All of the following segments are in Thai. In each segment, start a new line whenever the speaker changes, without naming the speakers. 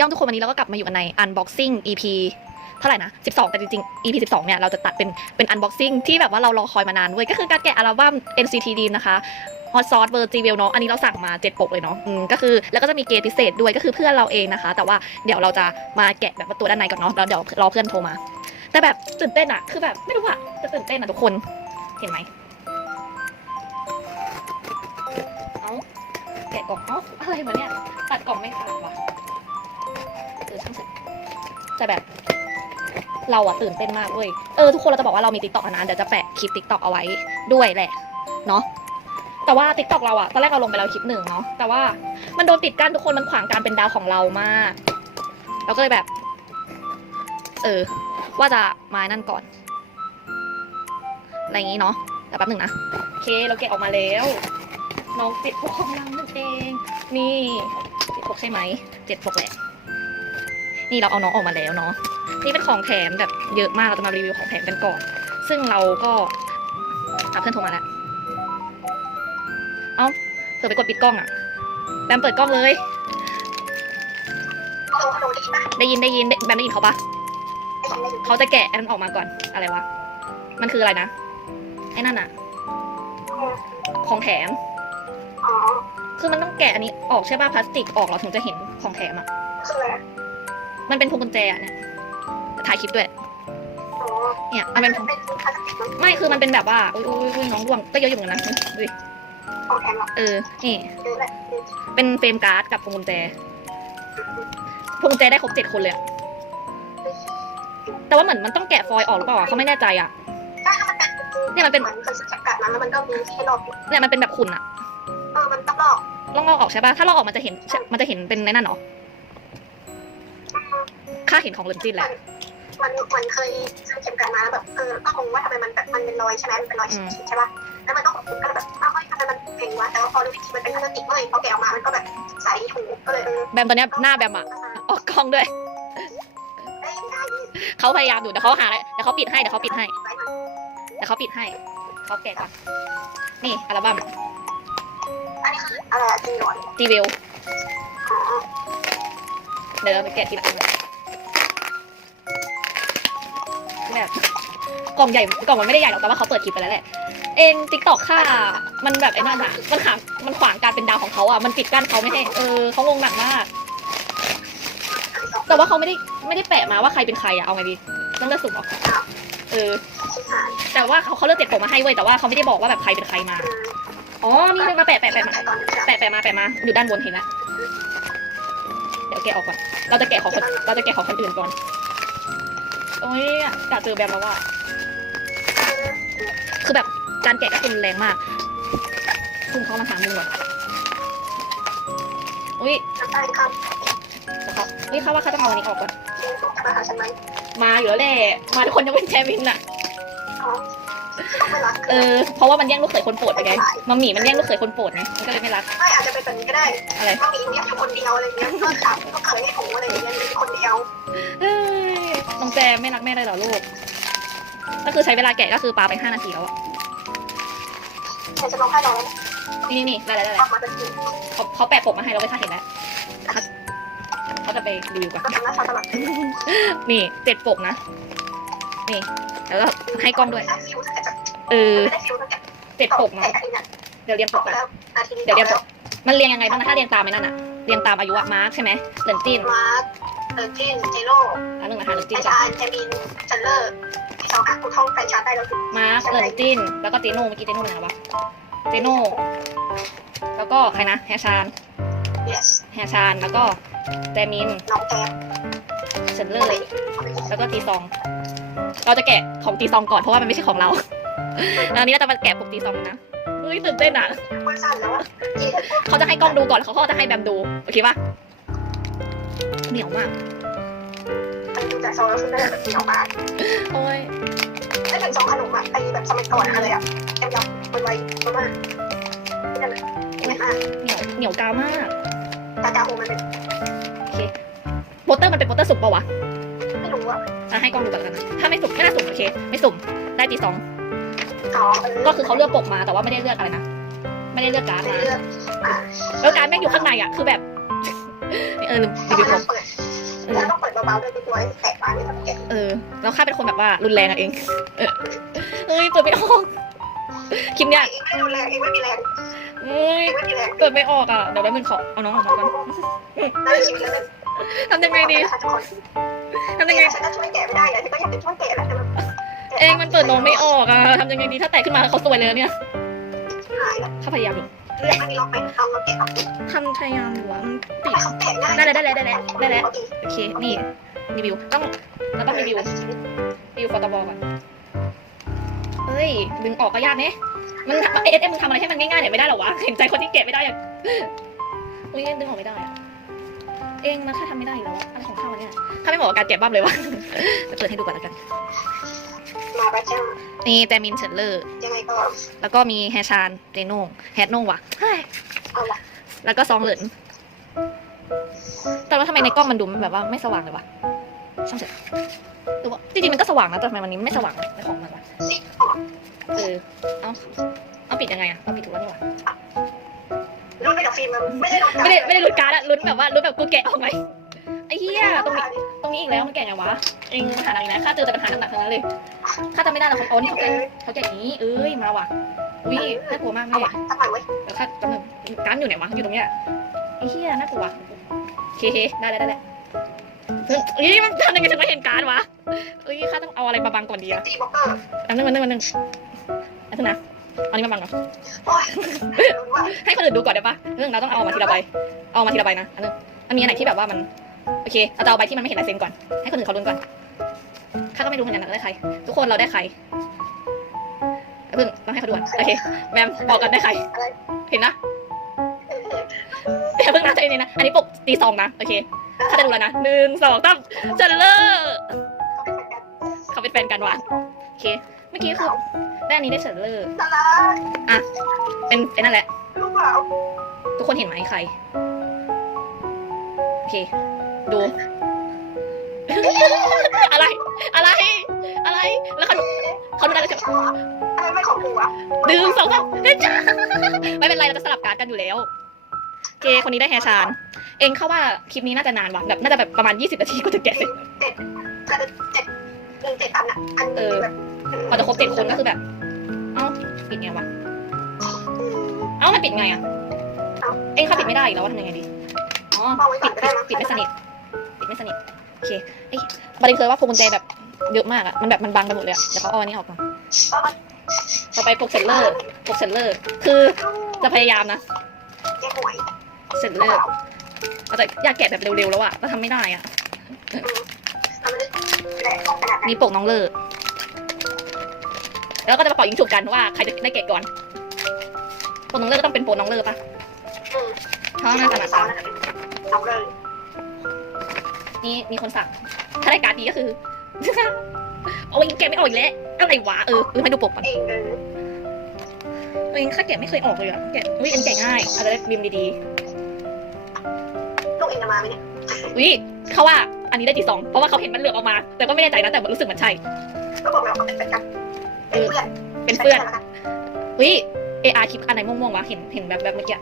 ย่องทุกคนวันนี้เราก็กลับมาอยู่กันใน unboxing EP เท่าไหร่นะ 12 แต่จริงๆ EP 12 เนี่ย เราจะตัดเป็นเป็น unboxing ที่แบบว่าเรารอคอยมานานเว้ย ก็คือการแกะอัลบั้ม NCT Dream นะคะ Hot Sauce v e r g i v e l เนาะ อันนี้เราสั่งมา 7ปกเลยเนาะอืมก็คือแล้วก็จะมีเกพิเศษด้วยก็คือเพื่อนเราเองนะคะ แต่ว่าเดี๋ยวเราจะมาแกะแบบว่าตัวด้านในก่อนเนาะแล้วเดี๋ยวรอเพื่อนโทรมา แต่แบบตื่นเต้นอะคือแบบไม่รู้อะจะตื่นเต้นอะทุกคนเห็นไหมเอาแกะกล่องเอ้าอะไรวะเนี่ยตัดกล่องไม่ขาดว่ะ เออช่างเถอะแต่แบบ เราอะตื่นเต้นมากเว้ย เออทุกคนเราจะบอกว่าเรามีติ๊กต็อกนะเดี๋ยวจะแปะคลิปติ๊กต็อกเอาไว้ด้วยแหละ เนาะแต่ว่าติ๊กต็อกเราอะตอนแรกเราลงไปแล้วคลิปหนึ่งเนาะแต่ว่ามันโดนปิดกั้นทุกคนมันขวางการเป็นดาวของเรามาก เราก็เลยแบบ เออ ว่าจะมานั่นก่อน อะไรอย่างงี้เนาะแต่แป๊บหนึ่งนะโอเคเราแกะออกมาแล้วน้องติดพวกของเรานั่นเอง นี่ติดพวกใช่ไหมเจ็ดพวกแหละ นี่เราเอาน้องออกมาแล้วเนาะนี่เป็นของแถมแบบเยอะมากเราจะมารีวิวของแถมกันก่อน ซึ่งเราก็อะเพื่อนโทรมาแล้วเอ้าเธอไปกดปิดกล้องอะแบมเปิดกล้องเลย
ฮัลโหลฮัลโหลได้ยินปะ
ได้ยินได้ยินได้แบมได้ยินเขาปะ
ได้ยินได้ยิน
เขาจะแกะอันนั้นออกมาก่อนอะไรวะมันคืออะไรนะไอ้นั่นอะของแถม
อ๋อ
คือมันต้องแกะอันนี้ออกใช่ป่ะพลาสติกออกเราถึงจะเห็นของแถมอะ
คืออะไร
มันเป็นพวงกุญแจอะเนี่ยถ่ายคลิปด้วย
อ๋อ
เนี่ยมันเป็น
เป็นพลาสติกมั้ง
ไม่คือมันเป็นแบบว่าอุ้ยอุ้ยอุ้ยน้องร่วงก็เยอะอยู่เหมือนกันนะดูดิ
ของแถมหรอ
เออนี่
เยอะแหละ
เป็นเฟรมการ์ดกับพวงกุญแจพวงกุญแจได้ครบเจ็ดคนเลยอะแต่ว่าเหมือนมันต้องแกะฟอยล์ออกหรือเปล่าอะเขาไม่แน่ใจอะ
ใช่ถ้ามันเป็น
เนี่ยมันเป็น
เหมือนเคยซื้อจับกัดมาแล้วมันก็มีให้ลอกอยู่
เนี่ยมันเป็นแบบขุ่นอะ
เออมันต้องลอก
ลองลอกออกใช่ป่ะถ้าลอกออกมันจะเห็นมันจะเห็นเป็นในนั่นเหรอ ค่าเห็นของเลนจินแหละ
มันมันเคยซื้อเข็มกัดมาแล้วแบบเออก็คงว่าทำไมมันแบบมันเป็นรอยใช่ไหมมันเป็นรอยฉีดใช่ป่ะแล้วมันก็ผมก็เลยแบบอ้าวเฮ้ยทำไมมันเพ่งวะแต่ว่าพอรู้วิธีมันเป็นพลาสติกเลยพอแกะออกมามันก็แบบใสถูกก็เลยเออ
แบมตอนเนี้ยหน้าแบมอะออกกล้องด้วย
เอ้ยได้ยิน
เขาพยายามอยู่เดี๋ยวเขาหาอะไรเดี๋ยวเขาปิดให้เดี๋ยวเขาปิดให้
ไว้หน่อย
เดี๋ยวเขาปิดให้เขาแกะก่อนนี่อัลบั้ม
อันนี้คืออะไรอะจริงหรอ
จีเวล
อ๋อ
เดี๋ยวเราไปแกะทีละอัน แบบกล่องใหญ่กล่องมันไม่ได้ใหญ่หรอกแต่ว่าเขาเปิดคลิปไปแล้วแหละเองติ๊กตอกค่ามันแบบไอ้นั่นอะมันขวางมันขวางการเป็นดาวของเขาอะมันปิดกั้นเขาไม่ให้เออเขางงหนักมาก แต่ว่าเขาไม่ได้ไม่ได้แปะมาว่าใครเป็นใครอะเอาไงดีต้องเลือกสุ่มออกเออ แต่ว่าเขาเขาเลือกเจ็ดผมมาให้เว้ยแต่ว่าเขาไม่ได้บอกว่าแบบใครเป็นใครมา
อ๋
อนี่เลยมาแปะแปะแปะมาแปะแปะมาแปะมาอยู่ด้านบนเห็นละเดี๋ยวแกะออกก่อนเราจะแกะของคนเราจะแกะของคนอื่นก่อน โอ้ยกะเจอแบมแล้วว่าคือแบบการแกะก็คือแรงมากคุณเขามาถามมึงก่อนอุ้ย
จะไปครับ
เดี๋ยวเขาเฮ้ยเขาว่าเขาจะเอาอันนี้ออกก่อน
จริงจะมาหาฉันไหม
มาอยู่แล้วแหละมาทุกคนยังเป็นแชร์วินอะ
อ๋อต้องไปรัก
เออ เพราะว่ามันแย่งลูกเขยคนโปรดไปไงมัมหมี่มันแย่งลูกเขยคนโปรดไงมันก็เลยไม่รัก
ไม่อาจจะเป็นแบบนี้ก็ได้
อะไร
ก็มีเนี่ยอยู่คนเดียวอะไรเงี้ยก็ขับก็เคยให้ผมอะไรอย่างเงี้ยมีคนเดียว
เอ้ย น้องแจมไม่รักแม่เลยเหรอลูก ก็คือใช้เวลาแกะก็คือปาไปห้านาทีแล้วอะ
เดี๋ยวจะลองให้น้อง
นี่นี่นี่ได้แล้วได้
อ
แล้ว
อกมาเป็นจริง
เขาเขาแปะปกมาให้เราไว้ถ้าเห็นแล้วเขาเขาจะไปรีวิวกัน
ก็ทำหน้าชาตลอด
นี่เจ็ดปกนะ นี่ แล้วก็ให้กล้องด้วย
ได้ฟิวตั้งแต่
เออ
ได้ฟิวตั้งแต่
เจ็ดปกเนาะ
แต่ที่เนี่ย
เดี๋ยวเรียงป
บอก
กกัน
แล้วนาทีนี้
เดี๋ยวเรียงปกมันเรียงยังไงบ้างนะถ้าเรียงตามไอ้นั่นอะเรียงตามอายุอะมาร์คใช่ไหมเหลินจิน
มาร์ค เออจินเจโร่
อันหนึ่งนะคะเหลินจิ
ไอน
ก่อน
ชาเจมินจันเลอร์ที่สองค่ะกูท่องแฟนชาร์ได้แล้วคือ
มาร์คเหลินจินแล้วก็เจโน่เมื่อกี้เจโน่เป็นไงวะเจโน่แล้วก็ใครนะแฮชาน
yes
แฮชานแล้วก็แจมิน
น้องแจ๊บ
เซนเลอร์แล้วก็ตีซอง เราจะแกะของตีซองก่อนเพราะว่ามันไม่ใช่ของเราแล้วอันนี้เราจะมาแกะปกตีซองนะเฮ้ยตื่นเต้นอะ
เวอร์ชันแล้วอะ
เขาจะให้กล้องดูก่อนแล้วเขาก็จะให้แบมดู โอเคปะ เหนียวมาก
มันดูจากซองแล้วคือน่าจะแบบเหนียวมาก
โอ้ย
ถ้าเป็นซองขนมอะไอแบบสมัยก่อนอะไรอะแอมยำไวไวมากนี่นั่นแหละไม่มาก
เหนียวเหนียวกาวมาก
ตาจาโฮมันเป็น
โอเคโปสเตอร์มันเป็นโปสเตอร์สุ่มปะวะ
ไม่รู้อะ
อะให้กล้องดูก่อนแล้วกันนะถ้าไม่สุ่มไม่น่าสุ่มโอเค ไม่สุ่มได้ตีซอง
อ๋อ
ก็คือเขาเลือกปกมาแต่ว่าไม่ได้เลือกอะไรนะไม่ได้เลือกการ์ด
ไม่
มา
เลือกอะ
แล้วการ์ดแม่งอยู่ข้างในอะคือแบบเออลืม
ต้อง
รีวิว
มา
ป
นั่
ก
งเปิดแล้วก็เปิดเบาๆด้วยตัวแตกปากเนี่ยแกะ
เออแล้วข้าเป็นคนแบบว่ารุนแรงอะเอง เออเอ้ยเปิดไม่ออกคลิปเนี้ย
เองไม่ดูแลเองไม่มีแรง
เอ้ย
เองไม่มีแรง
เปิดไม่ออกอะเดี๋ยวแป๊บนึงขอเอาน้องออกมาก่อน
ได้ชีวิตแล้ว
ทำยังไงดีทำยังไง
ฉันก็ช่วยแกะไม่ได้อะฉันก็อยากจะช่วยแกะแหละแต่มัน
เองมันเปิดน้องไม่ออกอะทำยังไงดีถ้าแตกขึ้นมาเขาซวยเลยนะเนี่ย
หายแล้ว
ข้าพยายามอยู่
อันนี้ล็อกไปเอามาแกะออก
ทำพยายามอยู่อะมันติด
เขาแกะง่
ได้แล้วได้แล้วได้แล้วได้แล้ว โอเค นี่รีวิว ต้องเราต้องรีวิวรีวิวฟอตบอลก่อนเฮ้ย ดึงออกก็ยากเนี่ยมันเอสเอ็มมึงทำอะไรให้มันง่ายๆเนี่ยไม่ได้หรอวะ เห็นใจคนที่เก็บไม่ได้อะอุ้ยดึงออกไม่ได้อะเองนะข้าทำไม่ได้อยู่แล้วอะไรของข้าวันเนี่ยข้าไม่เหมาะกับการเก็บบ้ามเลยวะจะเปิดให้ดูก่อนแล้วกัน
มาประจ้า
นี่แจมินเฉินเลอร์
ยังไงก็
แล้วก็มีแฮชานเรโน่แฮดโน่ว่ะเฮ้ย
เอาละ
แล้วก็ซองเหลินแต่ว่าทำไมในกล้องมันดูแบบว่าไม่สว่างเลยวะช่างเถอะหรือว่าจริงๆมันก็สว่างนะแต่ทำไมวันนี้ไม่สว่างในของมันวะ
ซิออก
เออเอาเอาปิดยังไงอะเอาปิดถูกแล้วนี่หว่า
รุ่นไปกับฟิล์มไม่ได้
ไม่ได้ไม่ได้ลุ้นการ์ดอะลุ้นแบบว่าลุ้นแบบกูแกะออกไหม ไอ้เหี้ยตรงนี้ตรงนี้อีกแล้วมันแกะไงวะเองปัญหาอะไรนะข้าเจอแต่ปัญหาหนักๆทั้งนั้นเลยข้าจำไม่ได้แล้วเขาเอานี่เขาแกะเขาแกะอย่างนี้เอ้ยมาว่ะอุ้ยน่ากลัวมาก
เอา
แม่
วะสักหน่อยเว้ย
เดี๋ยวข้าจำหนึ่งการ์ดอยู่ไหนวะอยู่ตรงเนี้ยไอ้เหี้ยน่ากลัวโอเคโอเคได้แล้วได้แล้วเฮ้ยเอ้ยมันทำยังไงถึงไม่เห็นการ์ดวะเอ้ยข้าต้องเอาอะไรมาบังก่อนดีอะ
ตีบล็อกเกอร์
อันนึงอันนึงอันนึงอันนึงนะเอาอันนี้มาบังก่อน
โอ้ยลุ้นว่า
ให้คนอื่นดูก่อนได้ปะเรื่องเราต้องเอาออกมาทีละใบเอาออกมาทีละใบนะอันนึงมันมีอันไหนที่แบบว่ามัน โอเคเราจะเอาใบที่มันไม่เห็นลายเซ็นก่อน ให้คนอื่นเขาลุ้นก่อนข้าก็ไม่รู้เหมือนกันนะได้ใคร ทุกคนเราได้ใครเพิ่งต้องให้เขาดูก่อนโอเค แมมบอกกันได้ใคร เห็นนะเดี๋ยวเพิ่งนะใจเย็นๆนะ อันนี้ปกตีซองนะ โอเคข้าจะดูแล้วนะหนึ่งสองสามเจนเลอร์เขาเป็นแฟนกันว่ะโอเค เมื่อกี้คือได้อันนี้ได้เฉลเลอร์
สาระ
เป็นเป็นนั่นแหละ
ลูกเปล่า
ทุกคนเห็นไหมใคร โอเค ดู อะไร อะไร อะไร แล้วเขาเขาดูได้แล้วใช่ไหม
ทำไมไม่ของกูอะ
ดึงสองสามเฮ้ยจ้าไม่เป็นไรเราจะสลับการ์ดกันอยู่แล้วโอเคคนนี้ได้แฮร์ชาน เองเข้าว่าคลิปนี้น่าจะนานว่ะแบบน่าจะแบบประมาณ 20 นาทีก็จะแกะเสร็จ
ก็จะเจ็ดหนึ่งเจ็ดอันอะอันแบบ
พอจะครบเจ็ดคนก็คือแบบ เอ้าปิดไงวะ เอ้ามันปิดไงอะเองเข้าปิดไม่ได้อีกแล้วว่าทำยังไงดี อ๋อ
เอาไว้ก่
ปิ
อ
ด
นก็ได้
ปิดปิดไม่สนิท ปิดไม่สนิทโอเคเอ้ยประเด็นคือว่าพวงกุญแจแบบเยอะมากอะมันแบบมันบังไปหมดเลยอะเดี๋ยวเขาเอาอันนี้ออกก่อนต่อไปปกเซนเลอร์ปกเซนเลอร์ คือจะพยายามนะ
แก้หวย
เซนเลอร์เอาแต่อยากแกะแบบเร็วๆแล้วอะก็ทำไม่ได้อะ
ทำไม่ได้แหละขนาดนั้น
นี่ปกน้องเลอร์แล้วก็จะมาปล่อยยิงฉุบกันว่าใครจะได้แกะก่อนปกน้องเลอร์ก็ต้องเป็นโปรน้องเลอร์ปะเพราะน่าจะมา
สอ
ตางม
สองเลย
นี่มีคนสั่ง ถ้าได้การ์ดดีก็คือ เอายิงแกะไม่ออกอีกแล้วอะไรวะเออเออมาดูปกก่อน
เองเออ
เองข้าแกะไม่เคยออกเลยอะแกะอุ้ยอันนแกะง่ายเอาจะได้ริมดี
ลูกเองจะมาไหมเนี่ย
ๆอุ้ยเขาว่าอันนี้ได้ตีสองเพราะว่าเขาเห็นมันเหลือบออกมา แต่ก็ไม่แน่ใจนะแต่มันรู้สึกเหมือนใช่
ก็บอกแล้วเขาเป็นกันเป็นเพื่อน
เป็นเพื่อนอุ้ยเออาร์คลิปอันไหนม่วงๆวะเห็นเห็นแบบแบบเมื่อกี้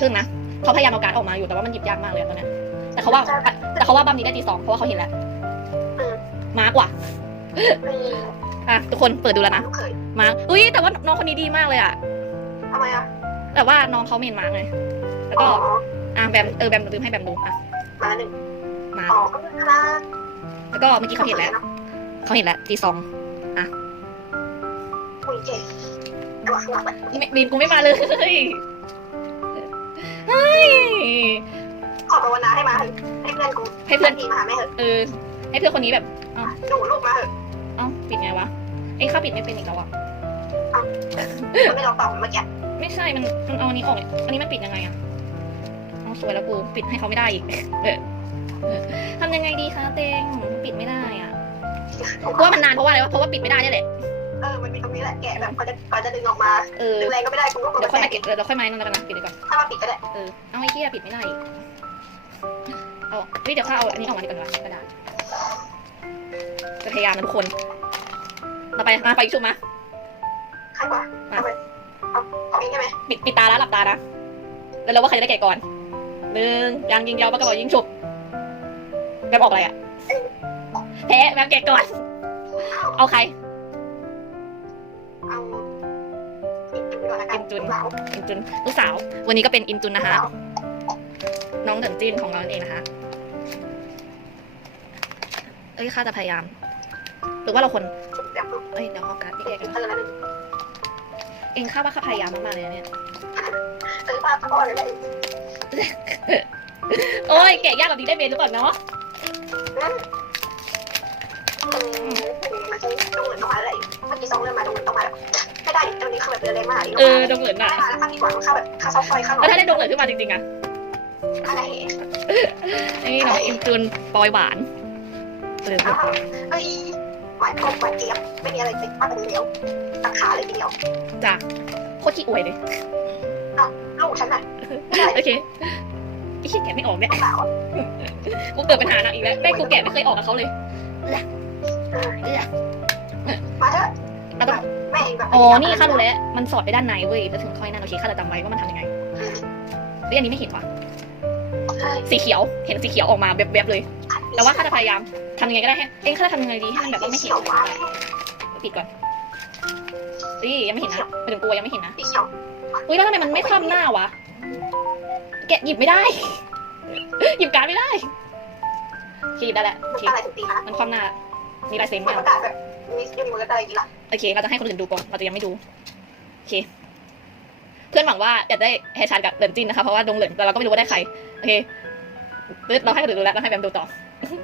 ทึ่งนะเขาพยายามเอาการดออกมาอยู่แต่ว่ามันหยิบยากมากเลยอะตอนเนี้ย แต่เขาว่าแต่เขาว่าบัมนี้ได้ตีสองเพราะว่าเขาเห็นแล้วมาร์กว่ะอะทุกคนเปิดดูแล้วนะ
ลูกเคย
มาร์กอุ้ยแต่ว่าน้องคนนี้ดีมากเลยอะ
ทำไมอะ
แต่ว่าน้องเขาเมนมาร์กไงแล้ว
อ๋
ก็
อ
อะแบมเออแบมลืมให้แบมดูอะ
มาหนึ่ง
มาร์
อ๋
ก
อก็คือค่า
แล้วก็เมื่อกี้เขาเห็นแล้วเขาเห็นแล้วตีสอง
คุยเก่งตัวข้างหลัง
ไม่บีนกูไม่มาเลยเฮ้ย
ขอภาวนาให้มาให้เพื่อนกู
ให้เพื่อน
ทีมาหาแม่เถอะ
เออ ให้เพื่อนคนนี้แบบ
ดูลูกมาเถอะ
เอ้าปิดไงวะเอ้ยข้าปิดไม่เป็นอีกแล้วอะ
มันไม่ลองตอบเมื่อกี้
ไม่ใช่มันมันเอาอันนี้ออกเนี่ยอันนี้มันปิดยังไงอะเอาสวยแล้วกูปิดให้เขาไม่ได้อีกเออเออทำยังไงดีคะเตงปิดไม่ได้อะเพราะว่ามันนานเพราะว่าอะไรวะเพราะว่าปิดไม่ได้เนี่ยแหละ
เออมันมีตรงนี้แหละแกะแบบเขาจะเขาจะดึงออกมา
เออ
ดึงแรงก็ไม่ได้กูก็กด
เดี๋ยวค่อย
แกะ
มาเก็บเดี๋ยวค่อยมานั่นแล้วกันนะปิดดีกว่า
ถ้ามาปิดก็ได้
เออเอาไอ้เหี้ยปิดไม่ได้อีก เอาเฮ้ยเดี๋ยวข้าเอาอันนี้ออกมาดีกว่ากระดาษจะพยายามนะทุกคนต่อไปมาไปอีกชุบมา
ใครวะเอาไปเอาเอาเองใช่ไหม
ปิดปิดตาแล้วหลับตานะแล้วเราว่าใครจะได้แก่ก่อนหนึ่งยังยิงยาวปากกระบอกยิงฉุบแบบออกอะไรอะแพ้แบบแกะก่อน เอาใคร
เอาอินจุนก่อนละกัน
อินจุน
เรา
อินจุนลูกสาว วันนี้ก็เป็นอินจุนนะคะ น้องเดินจินของเรานั่นเองนะคะ เอ้ยข้าจะพยายาม หรือว่าเราคน
แบบ
เอ้ยเดี๋ยวเอาการ์ดพี่แกกัน
เออแล้ว
เองข้าว่าข้าพยายามมากๆเลยนะเนี่ย
เออมาพ่อเลยเลย
โอ้ยแกะยากแบบนี้ได้เบนหรือเปล่าเนาะ
เออมันจะดูเหมือนต้องมาอะไรเมื่อกี้สองเรื่องมาดูเหมือนต้องมาแบบไม่ได้ดิตอนนี้คือแบบเรือแรงมาก
เออดงเหลิน
ไม่
อะ
มาแล้วข้าดีกว่าข้าแบบข้าซอฟต์คอยข้าหน่
แล้
อ
วยถ้าได้ดงเหลินขึ้นมาจริงๆอะ
อะไร
นี่น้องอินจุนปอยหวาน เออ
อ้าวเฮ้ยหวานกบหวานเจี๊ยบไม่มีอะไรเป็นมากกว่านี้แล้วตัดขาเลยทีเดียว
จ้ะโคตรขี้อวยเลย
ลูกฉันน่ะ
โอเคไอ้ขี้แกะไม่ออกเนี่ย
สาว
กูเกิดปัญหาหนักอีกแล้วแม่งกูแกะไม่เคยออกกับเขาเลย
มาเถอะ
เราต้อง
แม่เองแบบ
อ๋อนี่ข้ารู้แล้วมันสอดไปด้านในเว้ยจะถึงค่อยนั่นโอเคข้าจะจำไว้ว่ามันทำยังไงเฮ้ยอันนี้ไม่เห็นว่ะสีเขียวเห็นสีเขียวออกมาแวบๆเลย แต่ว่าข้าจะพยายาม ทำยังไงก็ได้ให้เองข้าจะทำยังไงดีให้มันแบบว่าไม่เห็น
เขียวว่า
ปิดก่อนเฮ้ยยังไม่เห็นนะไปถึงกูยังไม่เห็นนะ
สีเขียว
เฮ้ยแล้วทำไมมันไม่คว่ำหน้าวะ แกะหยิบไม่ได้ หยิบการดไม่ได้โอเคหยิบได้แล้วโอ
มัน
เค
อะไรถึงตีนะ
มันคว่ำหน้า มีลายเซ็น
เหมื
มา
อนประกาศแบบมิสยูนิเวิร์สอะไรดีล่ะ
โอเค เราจะให้คนอื่นดูก่อนเราจะยังไม่ดู โอเค เพื่อนหวังว่าจะได้แฮชชันกับเหลินจินนะคะ เพราะว่าดงเหลินแต่เราก็ไม่รู้ว่าได้ใคร โอเคปึ๊ดเราให้คนอื่นดูแล้ว เราให้แบมดูต่อ
ลูก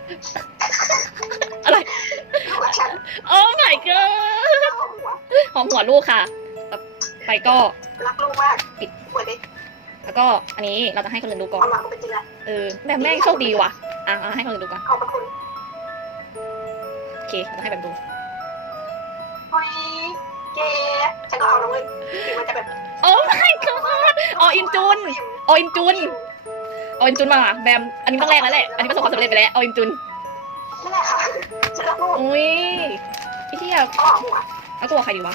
ฉัน
โอ้ my god หอมหัวลูกค่ะต่อไปก็
รักลูกมากป่วยเลย
แล้วก็อันนี้เราจะให้คนอื่นดูก่อ
คนวามหวังก็เป็นจริงแหละ
เออแบมแม่งโชคดีว่ะ อะเอาให้คนอื่นดูก่อน
ขอบพระคุณ
โอเคเราจะให้แบมดู
เฮ้ยเก๋ฉันก็เอาแล้วเว้ยถึงมันจะแบบ
โอ้ my god ออินจุน ออินจุน ออินจุนมาว่ะแบมอันนี้ต้องแรกแล้วแหละ อันนี้ประสบความสำเร็จไปแล้วออินจุน
นั่นแหละค่ะฉันรักลูก
อุ้ยไอ้เหี้ย
พ่อหัว
แล้วตัวใครดีวะ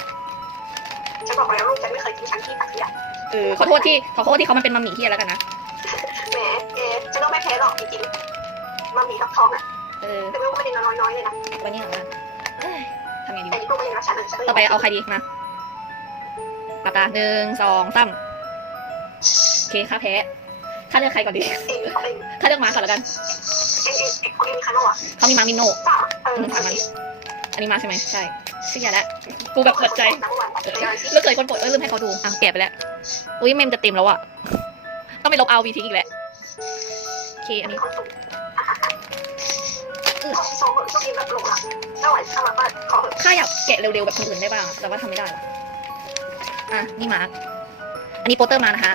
ฉันบอกไปแล้วลูกฉันไม่เคยทิ้งฉันที่ตักขยะ
เออขอโทษที่ขอโทษที่เขามันเป็นมัมหมี่เฮียแล้วกันนะ
แหมเก๋ฉันก็ไม่แพ้หรอกจริงๆมามีทับทองอะ
เออ
แต่ไม่ว่าไม่ได้น้อยๆเลยนะ
วันนี้เหรอวะเอ้ยทำไงดี
แต่
วะ
นี่ลูกก็ยังรักฉันเลยฉันก็
ต่อไปเอาใครดีมาปาตาหนึ่งสองสามโอเคข้าแพ้ ข้าเลือกใครก่อนดี
เองเขาเอง
ข้าเลือกมาก่อนแล้วกัน
เองเองเองเขาเองมีคันหรอ
เขามีมามิโน
ป่าเออ
อันนี้มาใช่ไหมใช่เชื่อแล้วกูแบบเปิดใจ
นักวันเดี๋ยวสิ
เลือกเคยคนกดเออลืมให้เขาดูอะแกะไปแล้วอุ้ยเมมจะเต็มแล้วอะต้องไปลบเอาวีทิ้งอีกแล้วโอเคอันนี้
คนสูงสองคนช่วงนี้แบบหลงอะไม่ไหวถ้ามาก็ขอเถอะ
ข้าอยากแกะเร็วๆแบบคนอื่นได้บ้างแต่ว่าทำไม่ได้ว่ะอะนี่มาร์คอันนี้โปสเตอร์มานะคะ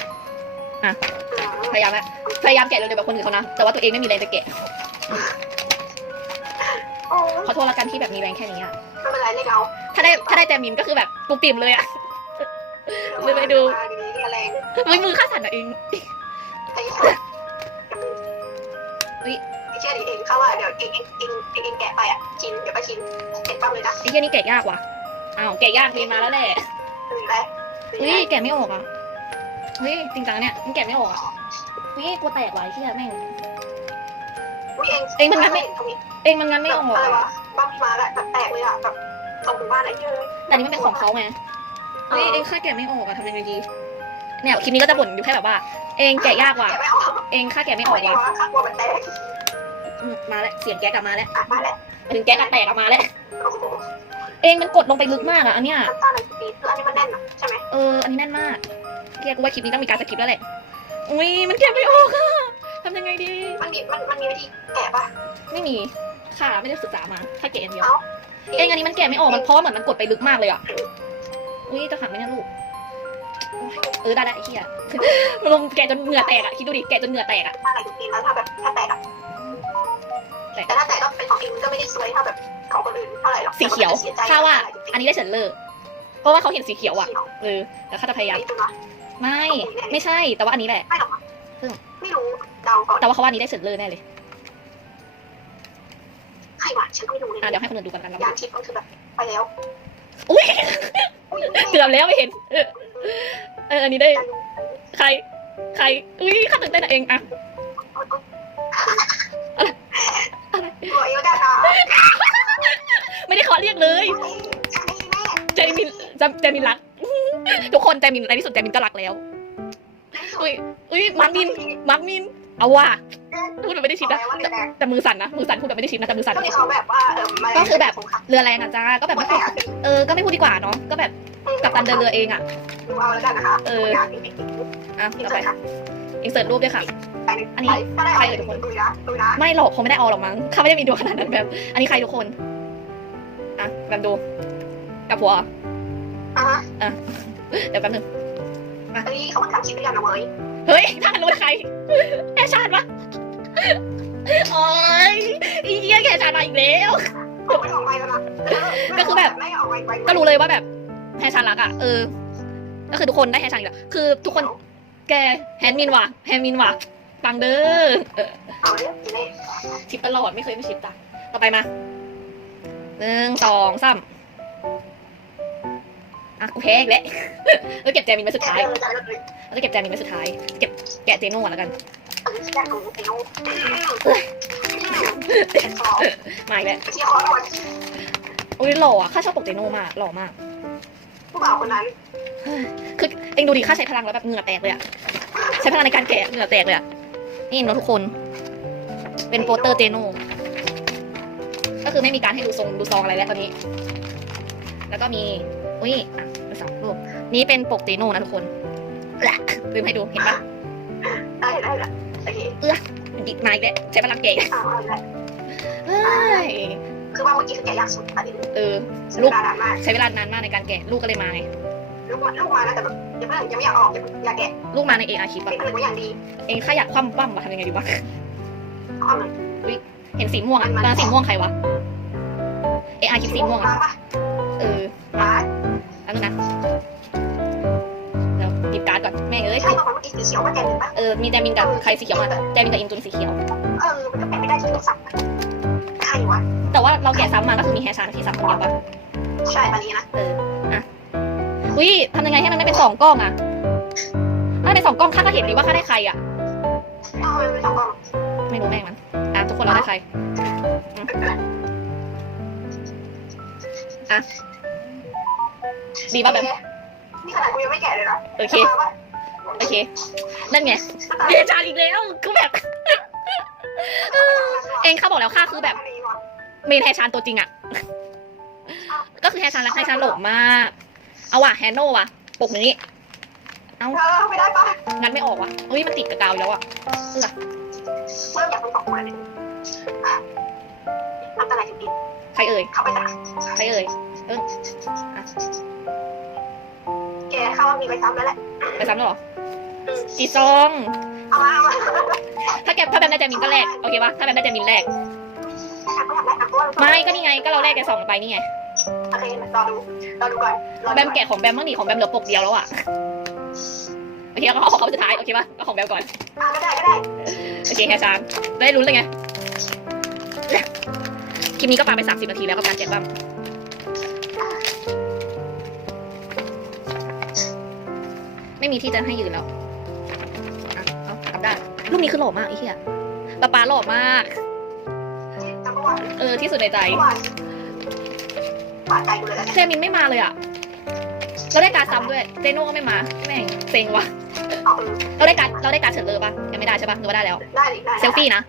พยายามแล้วพยายามแกะเร็วๆแบบคนอื่นเขานะ แต่ว่าตัวเองไม่มีแรงจะแกะ
โอ้
ขอโทษละกันที่แบบมีแรงแค่นี้อะ
ไม่เป็นไรเล่นเอา
ถ้าได้ถ้าได้แต่มิมก็คือแบบกูปิ่มเลยอะเลยไปดู
แรง
มือมือข้าสั่นอะเอง
ไอ้คนเชื่อดิเองเขาว่าเดี๋ยวเองเองเองเองแกะไปอะชินเดี๋ยวไปชินเห็นปั๊มเลยนะ
ไอ้เหี้ยนี่แกะยากว่ะอ้าวแกะยากเรียนมาแล้วแหละ
หรือไร
เฮ้ยแกะไม่ออกอะเฮ้ยจริงจังเนี่ยมันแกะไม่ออกอะ เฮ้ยกลัวแตกว่ะไอ้เหี้ยแม่ง
เอง
เองมันงัดไม่เองมันงั้นไม่ออก
อะไร
อะ
วะบ้าพี่มาแล้วแบบแตกเลยอะแบบส่งถึงบ้านไอ้เยอะ
แต่นี่มันเป็นของเขาไงเฮ้ยเองค่าแกะไม่ออกอะทำยังไงดี เนี่ยคลิปนี้ก็จะบ่นอยู่แค่แบบว่า เองแกะยากว่ะ
แกะไม่ออก
เองค่าแกะไม่อ
ไม่
อก
อ
ว่ะ
อกข้ากลัวมันแตก
อืมมาแล้วเสียงแกะกลับมาแล้ว
อะมาแล้ว
ถึงแกะกระแตกออกมาแล้ว
โอ้โห
เองมันกดลงไปลึกมากอะอันเนี้ย
น้ำตาลในปีคืออันนี้มันแน่นอะใช่ไหม
เอออันนี้แน่นมากเรียกว่าคลิปนี้ต้องมีการสคริปต์แล้วแหละ อุ้ยมันแกะไม่ออกอะทำยังไงดี
มันมีมันมันมีวิธีแกะป่ะ
ไม่มี ค่ะไม่ได้ศึกษามาถ้าแกะอย่างเดียว
เอ้า
เองอันนี้มันแกะไม่ออกมันเพราะว่าเหมือนมันกดไปลึกมากเลยอะ อุ้ยจะหักไหมเนี่ยลูก เออได้แล้วไอ้เหี้ยมันลงแกะจนเหงื่อแตกอะคิดดูดิแกะจนเหงื่อแตกอะ
ถ้าอะไรปีแล้วถ้าแบบถ้าแตกอะ
แตก
แต่ถ้าแตกก็เป็นของเองก็ไม่ได้สวยเท่าแบบของคนอื่นเท่าไหร่หรอก
สีเขียวถ้าว่า อันนี้ได้เฉินเลอเพราะว่าเขาเห็นสีเขียวอะ เออแล้วข้าจะพยายาม ไม่ ไม่ใช่ แต่ว่าอันนี้แหละ
ไม่หรอกไม่รู้เดาก่อน
แต่ว่าเขาว่าอันนี้ได้เฉินเลอแน่เลย
ใครวะฉันก็ไม่รู้เลย
อะเดี๋ยวให้คนอื่นดูกันกัน
ยา
นะ
ทิพย์ก็คือแบบไปแล้ว
อุ้ยเกือบแล้วไม่เห็น เออเอออันนี้ได้ ใคร ใครอุ้ยข้าตื่นเต้นอะเองอะ
กลัวเอวด้านหน้า
ไม่ได้ขอเรียกเลย
ใช่แม่
แจมินจำแจมินรัก ทุกคนแจมินในที่สุดแจมินก็รักแล้วอุ้ยอุ้ยมาร์คมินมาร์คมิน เอาว่ะพูดแบบไม่ได้ชิดนะแต่แต่มือสั่นนะมือสั่นพูดแบบไม่ได้ชิดนะแต่มือสั่น
ก็มีเขาแบบว่าเออมา
ก็คือแบบเรือแรงอะจ้าก็แบบไม่พูดเออก็ไม่พูดดีกว่าเนาะก็แบบกับตันเดินเรือเองอะ
ดูเอาแล้วกันนะคะ
เออ
อยากกินเด็ก
อะ
กิน
ต่อ
เล
ไป
ยค่ะ
อินเสิร์ตรูปด้วยค่ะ
อันนี้ก็ได้เอาเลยดูนะดูนะ
ไม่หรอกเขาไม่ได้เอาหรอกมั้งเขาไม่ได้มีดวงขนาดนั้นแบบ อันนี้ใครทุกคนอะแบบดูกับผัว
อะ
เดี๋ยวแป๊บนึง
อันนี้เขาทำคลิปด้วยกันนะเว้ย
เฮ้ยถ้ารู้ใครแอชาดปะโอ้ยอีเหี้ยแกชาดมาอีกแล้ว
เขาไม่ออกไปแล้วนะไม่ออกไปไป
ก็รู้เลยว่าแบบแฮชารักอะเออ ก็คือทุกคนได้แฮชาอีกแล้วคือทุกคนแกแฮนมินว่ะแฮนมินว่ะปังเด้อเออ
เอาเลยกินเลย
ชิปตลอดไม่เคยไม่ชิปจ้ะต่อไปมาหนึ่งสองสาม อะกูแพ้อีกแล้วเราเก็บแจมินไว้สุด
แก
ท้าย
เลยจะเลย
เราจะเก็บแจมินไว้สุดท้าย เก็บแกะเจโน่ก่อนแล้วกัน
เออแกกูไปดูขอ
มาอีกแล้ว
ที่ขอหน่อย
อุ้ยหล่ออะข้าชอบปกเจโน่มากหล่อมาก
ผู้บ่าวคนนั้น
คือเองดูดิข้าใช้พลังแล้วแบบเหงื่อแตกเลยอะใช้พลังในการแกะเหงื่อแตกเลยอะนี่เนาะทุกคน เป็นโปสเตอร์เจโน่ก็คือไม่มีการให้ดูทรงดูซองอะไรแล้วตอนนี้ แล้วก็มี อุ้ยอะมาสองรูป นี่เป็นปกเจโน่นะทุกคนแหละลืมให้ดูเห็นปะ
ได้ได้ละโอเค
ดิมาอีกแล้วใช้พลังแกะอีกแล้ว
เอาเอาละ
เฮ้ย
คือว่าเมื่อกี้คือแกยากสุดอันนี้
เออ
ลูกดานมาก
ใช้เวลานานมากในการแกะลูกก็เลยมาไง
ลูกลูกมาแล้วแต่แบบยังไม่ยังไม่อยากออกอยากแกะ
ลูกมาในเออาคลิป
เป็
อะ
นอะไรก็อย่างดี
เองข้าอยากคว่ำปั้มมาทำยังไงดีวะ
ความเลย
เห็นสีม่วงอะตอนนั้นสีม่วงใครวะเออาคลิปสีม่วงอะ
มาปะ
เออ
มา
แล้วนึงนะเดี๋ยวหยิบการ์ดก่อนแม่งเอ้ย
ใช่ป่ะเมื่อกี้สีเขียวก็แกนหนึ่งปะ
เออ มีแจมินกับใครสีเขียวมาแจมินกับอินจุนสีเขียว
เออ มันก็เป็นไม่ได้ที่ต้องสับใครวะ
แต่ว่าเราแกะซ้ำมาก็คือมีแฮชานที่ซ้ำคนเดียวปะ
ใช่อันนี้นะ
เออ อะ อุ้ยทำยังไงให้มันไม่เป็นสองกล้องอะถ้าเป็นสองกล้องข้าก็เห็นดีว่าข้าได้ใครอะ
เอาไปเป็นสองกล่อง
ไม่รู้แม่งมัน อะทุกคนเราได้ใคร ดีป่ะแบบ
นี่ขนาดกูยังไม่แกะเลยนะ
โอเค โอเค นั่นไงแฮชานอีกแล้วคือแบบ เองข้าบอกแล้วข้าคือแบบ เมนแฮชานตัวจริงอะก็คือแฮชานและแฮชานโหลมาก เอาว่ะแฮนโนว่ะ ปกนี้
เออไม่ได้ปะ
งัดไม่ออกว่ะเฮ้ยมันติดกับกาวอยู่แล้วอะ
เริ่มอยากเป็นสองคนเลยอันตรายจริง
ใครเอ่ย
ๆเข้าไปจ้ะ
ใครเอ่ย
แกเข้ามีไปซ้ำแล้วแหละ
ไปซ้ำแล้วเหรอจีซอง
เอามาเอามา
ถ้าแกถ้าแบมได้แจมินก็แรกโอเคปะถ้าแบมได้แจมินแรกไม่ก็นี่ไงก็เราแรกแกสองไปนี่ไง
โอเครอดูรอดูก่อน
แบมแกะของแบมบ้างดิของแบมเหลือปกเดียวแล้วอะโอเคก็เอาของเขาสุดท้ายโอเคปะเอาของแบมก่อน
อะก็ได้ก็ได้
โอเคแฮชานได้ลุ้นเลยไงคลิปนี้ก็ปาไป 30 นาทีแล้วกับการแจกบัม ไม่มีที่จะให้ยืนแล้วอะเอากลับด้านรูปนี้คือหล่อมากไอ้เหี้ยปาปาหล่อมาก
จังหวะ
เออที่สุดในใจ
จังหวะปาดใจกูเลยแล้ว
เจมินไม่มาเลยอะ เราได้การดซ้ำด้วย เจโน่ก็ไม่มา แม่งเซ็งว่ะ
เอาเออ
เราได้การดเราได้การดเฉินเลอปะยังไม่ได้ใช่ปะหรือว่าได้แล้ว
ได้ดิได้
เซลฟี่นะ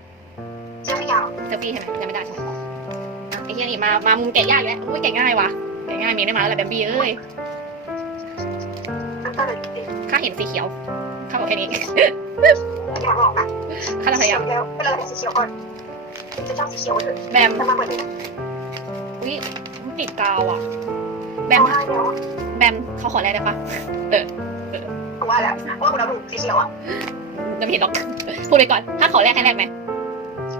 เซลฟี่ยาว
เซลฟี่ใช่ไหมยังไม่ได้ใช่ไหมอะไอ้เหี้ยนี่มา มามุมแกะยากอีกแล้วอุ้ยแกะง่ายว่ะแกะง่ายมีได้มาแล้วแหละแบมบี้เอ้ย เห็นสีเขียวข้าบอกแค่นี้
อยากบอกนะ
ข้าจะพยายาม
แล้วเวลาสีเขียวก่อนจะชอบสีเขียวเลย
แบม
จะมาเหมือนกัน
อุ้ยมันติดกาวอะ แบม
ได้แล้ว
แบมเขาขอแลกได้ปะ
เพราะว่าแล้วว่าเราดูสีเขียวอะ
ยังไม่เห็นหรอกพูดไปก่อน ถ้าขอแลกให้แลกไหม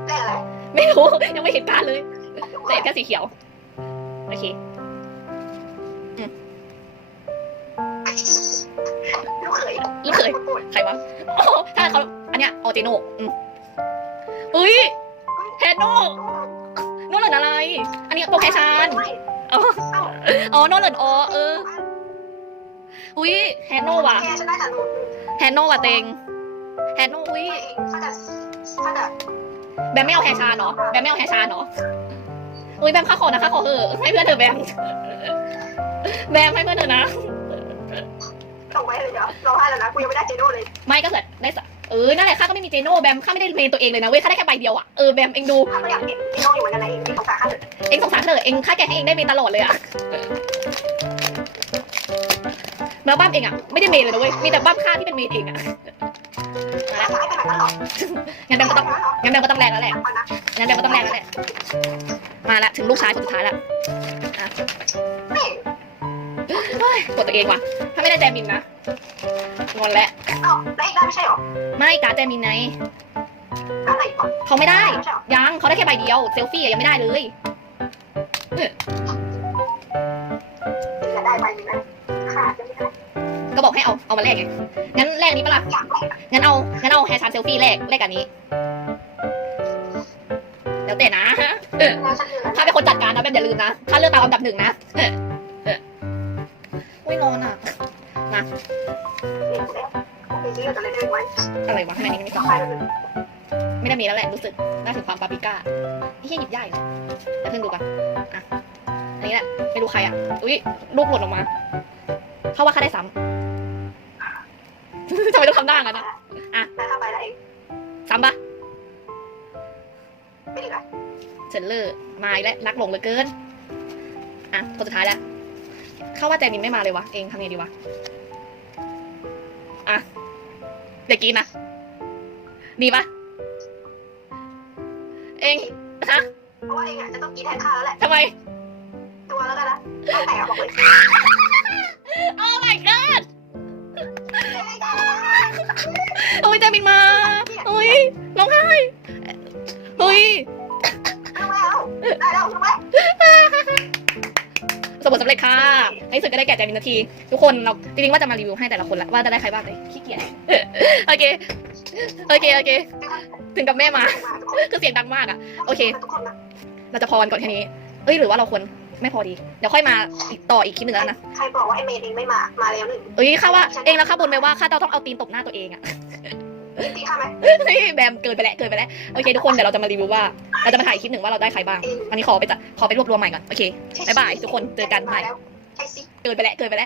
ได้อะไร
ไม่รู้ยังไม่เห็นการดเลยแต่เห็นแค่สีเขียวโอเค
ลูกเขย
ลูกเขยใครวะโอ้ถ้าเขาอันเนี้ยออเจโนอืมอุ้ยแฮนโนโนเหลินอะไร อันนี้โปรแคชานอ๋ออ๋อโนเหลินอ๋อเอออุ้ยแฮนโนว่ะ
แกฉันได้แต่รู้
แฮนโนว่ะเต็งแฮนโนอุ้ย
ถ้าจะถ้าจะ
แบมไม่เอาแฮร์ชาเนาะแบมไม่เอาแฮร์ชาเนาะอุ้ยแบมค่าขอนะค่าขอเถอะให้เพื่อนเถอะแบมแบมให้เพื่อนเถอะนะ
ส่งไว้เลยเดี๋ยวร้องไห้แล้วนะกูยังไม่ได้เจโน่เลย
ไม่ก็เกิดได้สักเออนั่นแหละข้าก็ไม่มีเจโน่แบมข้าไม่ได้เมนตัวเองเลยนะเว้ยข้าได้แค่ใบเดียวอะเออแบมเองดู
ข้าก็อยากเห็นเจโน่อยู่เหมือนกันนะเองที่สงสารข้าเลย
เองสงสารเธอะเองค่าแกให้เองได้เมนตลอดเลยอะแล้วบ้านเองอะไม่ได้เมนเลยนะเว้ยมีแต่บ้านข้าที่เป็นเมนเองอะ
ข้าจะให้เป็นแบบนั้นหรอ
งั้นแบมก็ต้องงั้นแบมก็ต้องแรงแล้วแหละ
เอานะ
งั้นแบมก็ต้องแรงแล้วแหละมาละถึงลูกชายคนสุดท้ายละ
แม่
เฮ้ ยกดตัวเองว่ะ ถ้าไม่ได้แจมินนะงอนแล้ว
เอ้าแล้วอีกได้ไม่ใช่หรอ
ไม่การดแจมินไง
อะไรก่อน
เขาไม่ได้
ไม่ใช่หรอ
ยังเขาได้แค่ใบเดียวเซลฟี่อะยังไม่ได้เลย
จะได้ไปยังไงข้าจะไม่ได้
ก็บอกให้เอาเอามาแลกไงงั้นแลกนี้ปะล่ะ
อยากได้
งั้นเอางั้นเอาแฮร์ชาร์เซลฟี่แลกแลกกันนี้เดี๋ยวเตะนะเออ
แล้วฉันลืมแล้ว
ถ้าเป็นคนจัดการนะแบมอย่าลืมนะถ้าเลือกตามอันดับหนึ่งนะเออเออ อุ้ยร้อนอะ
โอเคชื่อจะเลยได้ไว้
อะไรวะทำไมนี่ไม่
ต่อ
ฟัง
ไปเลย
ไม่ได้มีแล้วแหละรู้สึกน่าถึงความปาปริก้าไอ้เหี้ยหยิบยากอีกเดี๋ยวเพิ่งดูกันอะอันนี้แหละไม่รู้ใครอะอุ้ยลูกหล่นออกมา เขาว่าค่าได้ซ้ำทำไมต้องทำหน้างั้นอะ
แต่ถ้าไปแล้วเอง
ซ้ำปะ
ไม่เหลือ
เฉินเลอร์มาอีกแล้วรักหลงเหลือเกิน อะคนสุดท้ายแล้ว เข้าว่าแจมินไม่มาเลยวะ เองทำไงดีวะ อะเด็กกินนะดีปะเองฮะ
เพราะว่าเองอะจะต้องกินแทนข้าแล้วแหละ
ทำไม
ตัวแล้วกันนะตั้งแต่บอกเลย
โอ้ my god โอ้ยแจมินมาโอ้ยร้องไห้เฮ้ย
ทำไมเอาได้แล้วทำไม
สมบูรณ์สำเร็จค่ะในที่สุดก็ได้แก่แจมินนาที ทุกคนเราจริงๆว่าจะมารีวิวให้แต่ละคนละว่าจะได้ใครบ้างเลยขี้เกียจโอเคโอเคโอเค ถึงกับแม่มา คือเสียงดังมากอะโอเค
ทุกคนนะ
เราจะพอกันก่อนแค่นี้ เอ้ยหรือว่าเราควรไม่พอดี เดี๋ยวค่อยมาอีกต่ออีกคลิปหนึ่งแล้วนะ
ใครบอกว่าไอ้เมย์เองไม่มา มาแล้วหนึ่ง
เอ้ยข้าว่าเองแล้วข้าบนไปว่าข้าต้องเอาตีนตบหน้าตัวเองอะ
ตีข้าไหม
เฮ้ยแบมเกินไปแล้วเกินไปแล้ว โอเคทุกคนเดี๋ยวเราจะมารีวิวว่า เราจะมาถ่ายคลิปหนึ่งว่าเราได้ใครบ้างวันนี้ขอไปจัดขอไปรวบรวมใหม่ก่อน โอเค บ๊ายบายทุกคน เจอกันใหม่
ใช่สิ
เกินไปแล้วเกินไปแล้ว